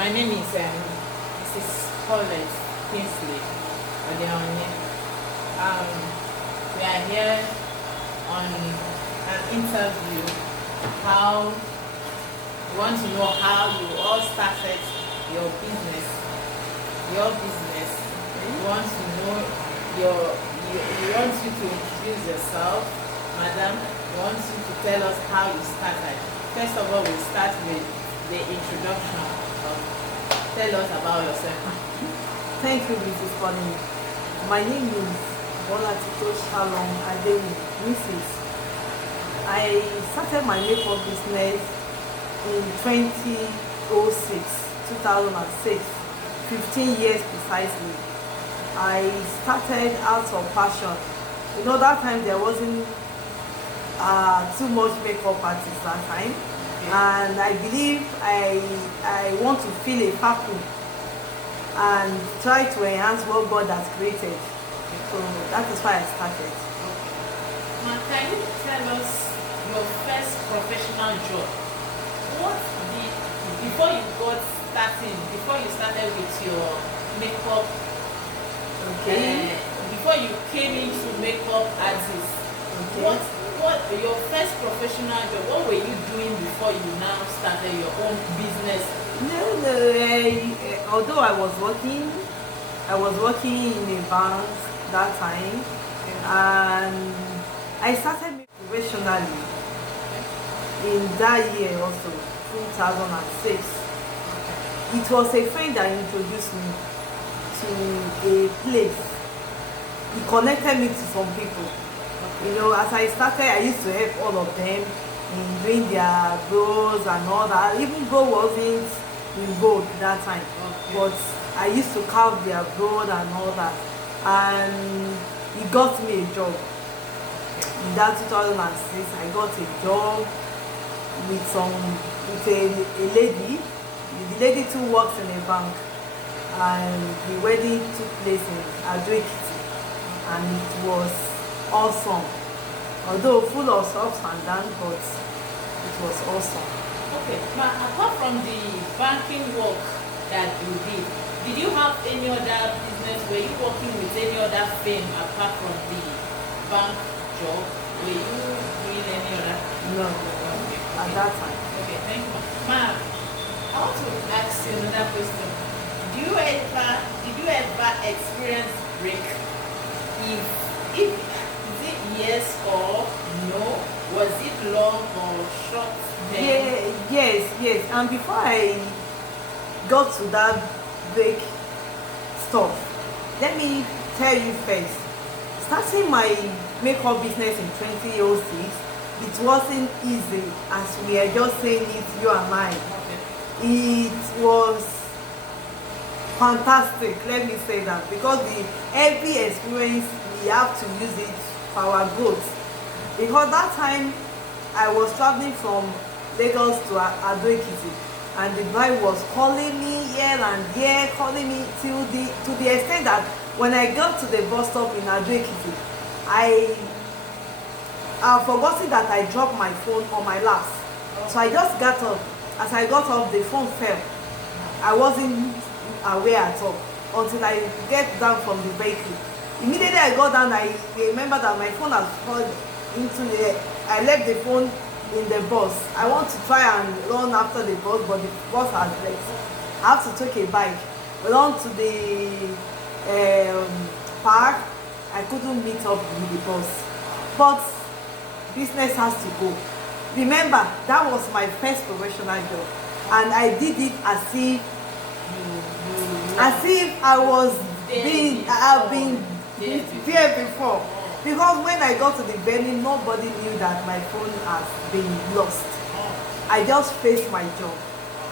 My name is Mrs. Paulette Kingsley Odeonye. We are here on an interview. How we want to know how you all started your business. We want to know we want you to introduce yourself, madam. We want you to tell us how you started. First of all, we start with the introduction. Tell us about yourself. Thank you, Mrs. Connie. My name is Bola Tito Shalom Adewi, Mrs. I started my makeup business in 2006, 15 years precisely. I started out of passion. You know, that time there wasn't too much makeup artists that time. And I believe I want to fill a vacuum and try to enhance what God has created. So that is why I started. Now, can you tell us your first professional job? Before you started with your makeup, Okay. before you came into makeup artist, Okay. what your first professional job, what were you doing before you now started your own business? Although I was working in a bank that time, and I started professionally in that year also, 2006. It was a friend that introduced me to a place. He connected me to some people. You know, as I started, I used to help all of them in doing their brows and all that. Even though wasn't in vogue that time, but I used to carve their brow and all that. And he got me a job. In that 2006, I got a job with a lady. The lady too works in a bank, and the wedding took place in Adwekiti, and it was awesome. Although full of ups and downs, but it was awesome. Okay, but apart from the banking work that you did you have any other business? Were you working with any other firm apart from the bank job? Were you doing any other? No, Okay. at that time. Okay, thank you. Ma'am, I want to ask you another question. Did you ever experience break? If is it yes or no? Was it long or short? Yes. And before I got to that break stuff, let me tell you first. Starting my makeup business in 2006, it wasn't easy, as we are just saying it, you and I. It was fantastic, let me say that, because every experience we have to use it for our growth. Because that time I was traveling from Lagos to Adwekiti, and the guy was calling me here and there, calling me to the extent that when I got to the bus stop in Adwekiti, I forgot that I dropped my phone on my lap. So I just got up. As I got up, the phone fell. I wasn't aware at all until I get down from the vehicle. Immediately I got down, I remember that my phone has fallen into the air. I left the phone in the bus. I want to try and run after the bus, but the bus has left. I have to take a bike, run to the park. I couldn't meet up with the bus, but business has to go. Remember, that was my first professional job, and I did it as if I've been there before. Because when I got to the venue, nobody knew that my phone has been lost. I just faced my job,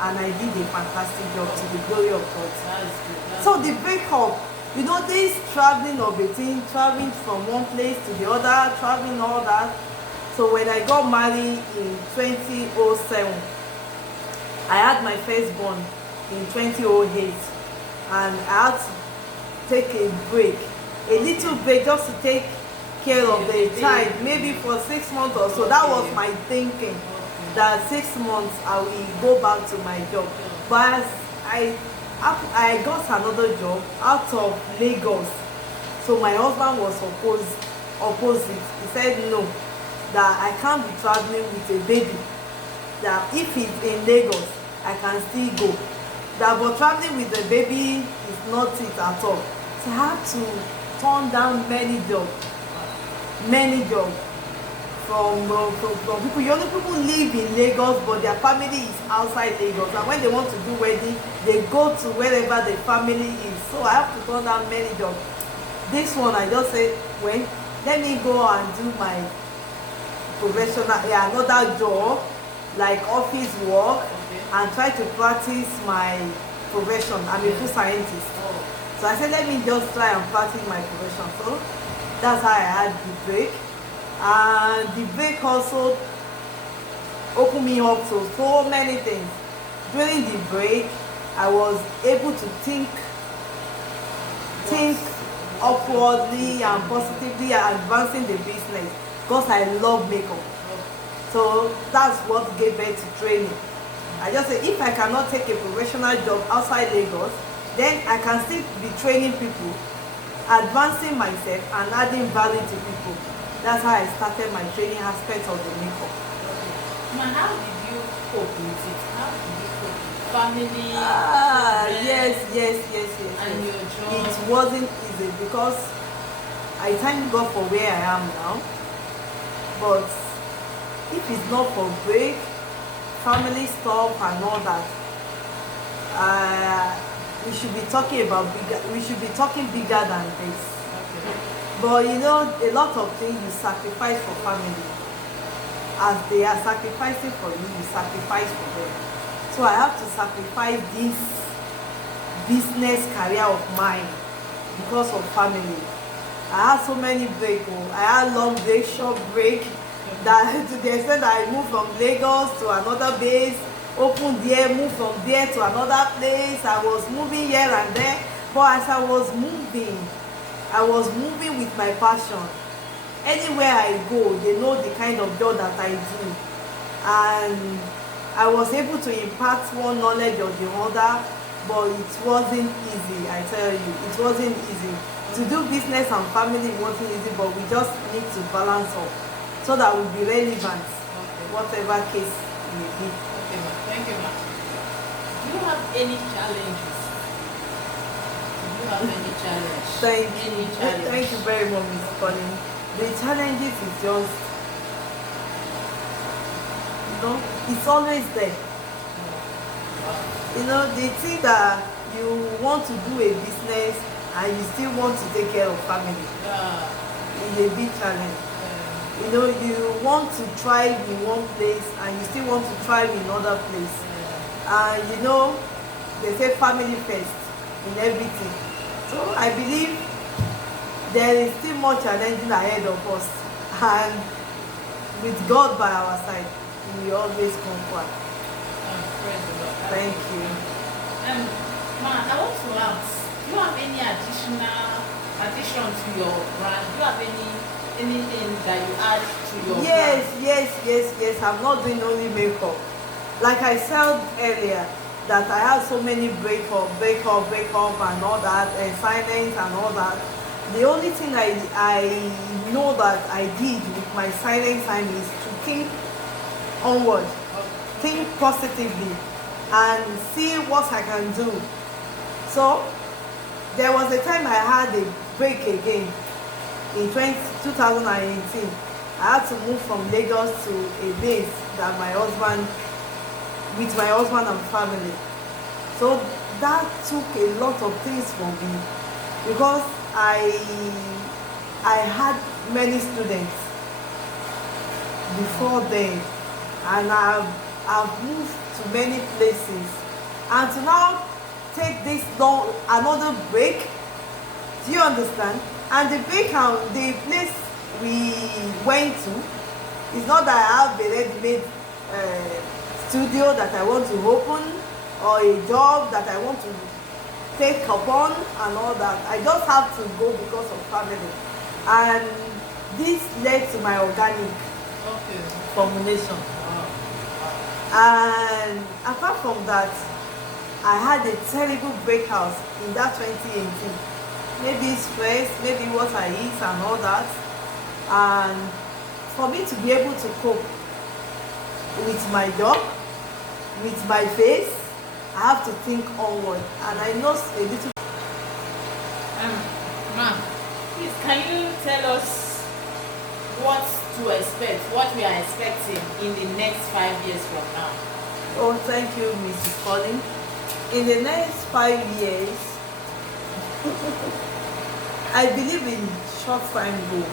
and I did a fantastic job to the glory of God. So the breakup, you know, this traveling of between, traveling from one place to the other, traveling all that. So when I got married in 2007, I had my firstborn in 2008, and I had to take a break, a little break, just to take care of the child, maybe for 6 months or so. That was my thinking, that 6 months I will go back to my job. But as I got another job out of Lagos. So my husband was opposite. He said no, that I can't be traveling with a baby. That if it's in Lagos, I can still go. That but traveling with the baby is not it at all. So I had to turn down many jobs from people. Young people live in Lagos, but their family is outside Lagos, and when they want to do wedding, they go to wherever the family is. So I have to turn down many jobs. This one I just say, well, let me go and do my professional, another job like office work, and try to practice my profession. I'm a food scientist. So I said, let me just try and practice my profession. So that's how I had the break. And the break also opened me up to so many things. During the break, I was able to think upwardly and positively advancing the business because I love makeup. So that's what gave birth to training. I just say, if I cannot take a professional job outside Lagos, then I can still be training people, advancing myself and adding value to people. That's how I started my training aspect of the makeup. Ma, how did you cope with it? How did you cope? Family? Yes. And your job? It wasn't easy because I thank God for where I am now. But if it's not for break, family stuff and all that, we should be talking about bigger. We should be talking bigger than this. Okay. But you know, a lot of things you sacrifice for family. As they are sacrificing for you, you sacrifice for them. So I have to sacrifice this business career of mine because of family. I had so many breaks. I had long break, short break. That to the extent that I moved from Lagos to another base, opened there, moved from there to another place. I was moving here and there. But as I was moving with my passion. Anywhere I go, they know the kind of job that I do. And I was able to impart one knowledge of the other, but it wasn't easy, I tell you. It wasn't easy. To do business and family wasn't easy, but we just need to balance up so that we'll be relevant, whatever case it may be. Okay, ma. Thank you, ma. Do you have any challenges? Thank you very much, Ms. Colin. The challenges is just, it's always there. The thing that you want to do a business and you still want to take care of family is a big challenge. You want to thrive in one place and you still want to thrive in another place. And they say family first in everything. So I believe there is still more challenging ahead of us. And with God by our side, we always conquer. Thank you. Ma, I want to ask, do you have any addition to your brand? Do you have anything that you add to your brand? Yes. I'm not doing only makeup. Like I said earlier, that I have so many breakup and all that, and silence and all that. The only thing I know that I did with my silent time is to think onward, think positively, and see what I can do. So there was a time I had a break again in 2018. I had to move from Lagos to a base that with my husband and family. So that took a lot of things from me because I had many students before then, and I've moved to many places, and to now take this another break. Do you understand? And the place we went to is not that I have a ready-made studio that I want to open or a job that I want to take upon and all that. I just have to go because of family, and this led to my organic formulation. And apart from that, I had a terrible breakout in that 2018. Maybe stress, maybe what I eat and all that. And for me to be able to cope with my job, with my face, I have to think onward. And I know a little. Ma'am, please can you tell us what to expect, what we are expecting in the next 5 years from now? Oh, thank you, Mrs. Collins. In the next 5 years, I believe in short time goal.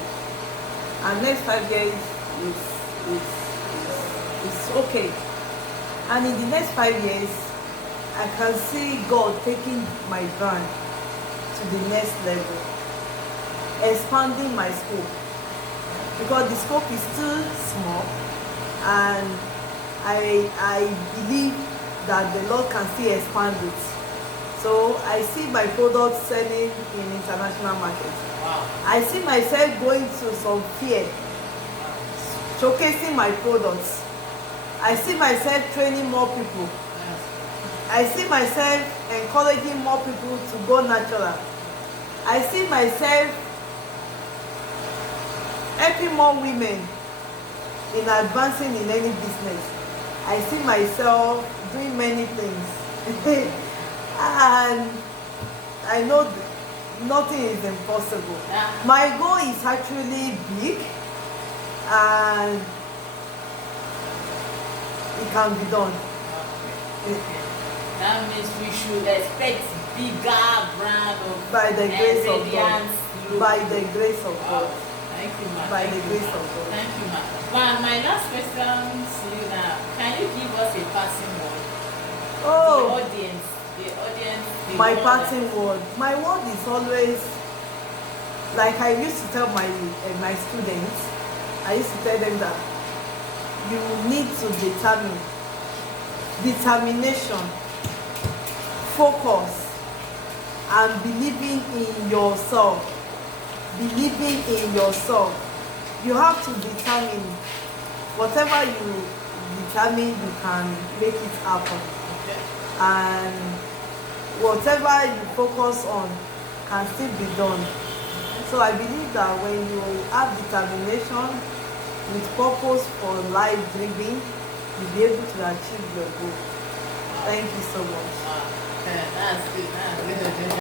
And next 5 years is okay. And in the next 5 years, I can see God taking my brand to the next level, expanding my scope, because the scope is still small, and I believe that the Lord can still expand it. So I see my products selling in international markets. Wow. I see myself going to some fair, showcasing my products. I see myself training more people. I see myself encouraging more people to go natural. I see myself helping more women in advancing in any business. I see myself doing many things. And I know nothing is impossible. My goal is actually big, and it can be done. That means we should expect bigger brand of By the grace of God. look. By the grace of God. Thank you, ma'am. By Thank the you, grace ma'am. of God. Thank you, ma'am. But my last question to you now, can you give us a passing word? Oh, The audience. my parting word. My word is always, like I used to tell my students, I used to tell them that you need to determination, focus, and believing in yourself. Believing in yourself. You have to determine whatever you determine, you can make it happen. Okay. And whatever you focus on can still be done. So I believe that when you have determination with purpose for life living, you'll be able to achieve your goal. Thank you so much. Wow. That's good. That's good.